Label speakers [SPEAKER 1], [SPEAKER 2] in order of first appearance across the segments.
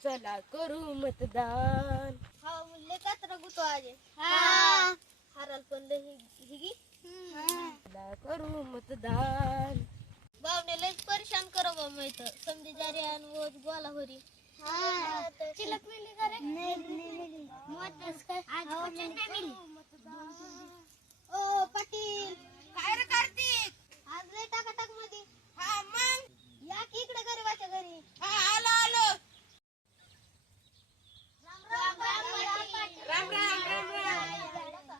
[SPEAKER 1] चला करू मतदान.
[SPEAKER 2] हा मुल्ले कचरा गुतो आज हा हरल पण हिगी
[SPEAKER 1] चला करू मतदान.
[SPEAKER 2] बावने लय परेशान करो बा माहित समधी जारी आणि वो गोला होरी चिलक मिली करे नाही मतदान काय आज वचन नाही मिली ओ पाटील
[SPEAKER 1] काय रे कार्तिक?
[SPEAKER 2] आज लय टाकाटाक मध्ये
[SPEAKER 1] हा मग
[SPEAKER 2] या की इकडे गरीबाच्या घरी
[SPEAKER 1] हा आलो.
[SPEAKER 2] राम राम
[SPEAKER 1] राम राम.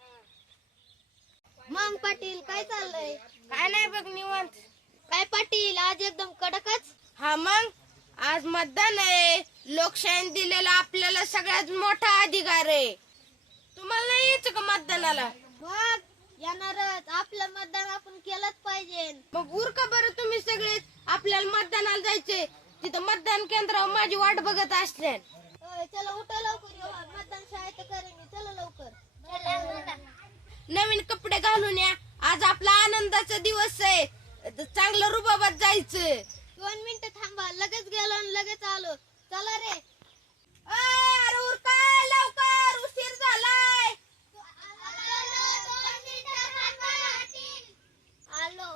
[SPEAKER 2] मग पाटील काय चाललंय
[SPEAKER 1] काय नाही बघ निवांत.
[SPEAKER 2] काय पाटील आज एकदम कडकच
[SPEAKER 1] हा मग आज मतदान आहे. लोकशाही दिलेला आपल्याला सगळ्यात मोठा अधिकार आहे. तुम्हाला नाही यायचं का मतदानाला?
[SPEAKER 2] मग येणारच आपलं मतदान आपण केलंच पाहिजे
[SPEAKER 1] मग उरका बरं तुम्ही सगळे. आपल्याला मतदानाला जायचे. तिथं मतदान केंद्रावर माझी वाट बघत असल्या.
[SPEAKER 2] चला उठा लवकर येऊ मतदान शाळेत करेन मी चला लवकर
[SPEAKER 1] नवीन कपडे घालून या. आज आपला आनंदाचा दिवस आहे. चांगलं रुबाबात जायचं.
[SPEAKER 2] 2 मिनिटं थांबा लगेच गेलो आणि लगेच आलो चला रे
[SPEAKER 1] अरे उरका लवकर उशीर झालाय.
[SPEAKER 2] आलो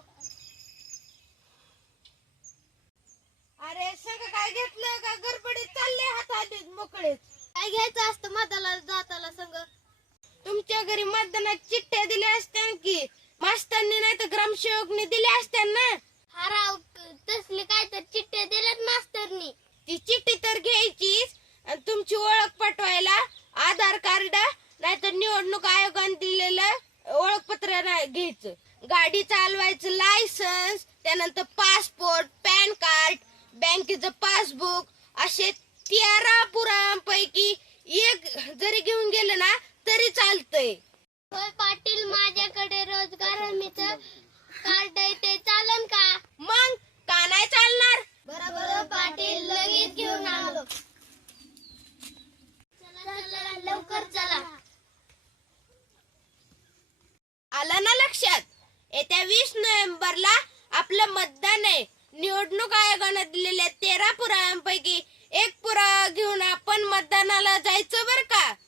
[SPEAKER 1] अरे सगळं काय घेतलं का गडबडीत चालले हातात मोकळेच.
[SPEAKER 2] काय घ्यायचं असतं मतदानाला जाताना संग
[SPEAKER 1] तुमच्या घरी मतदानात चिठ्ठ्या दिल्या असत्या की मास्तांनी नाही तर ग्रामसेवकने दिल्या असत्या ना.
[SPEAKER 2] हराव तसले काय तर चिठ्ठ्या दिल्यात मास्तरनी
[SPEAKER 1] ती चिठ्ठी तर घ्यायचीच आणि तुमची ओळख पटवायला आधार कार्ड नाहीतर निवडणूक आयोगाने दिलेलं ओळखपत्र घ्यायचं. गाडी चालवायचं लायसन्स, त्यानंतर पासपोर्ट, पॅन कार्ड, बँकेचं पासबुक असे 13 पुराव्यांपैकी एक जरी घेऊन गेलं ना तरी चालतंय.
[SPEAKER 2] होय पाटील माझ्याकडे रोजगार हमीचं कार्ड आहे ते चालन का
[SPEAKER 1] मग का नाही चालणार?
[SPEAKER 2] बरोबर पाटील लगेच घेऊन आलो चला लवकर चला
[SPEAKER 1] आलं ना लक्षात? येत्या 20 नोव्हेंबरला आपलं मतदान आहे. निवडणूक आयोगाने दिलेल्या 13 पुराव्यांपैकी एक पुरावा घेऊन आपण मतदानाला जायचं बर का.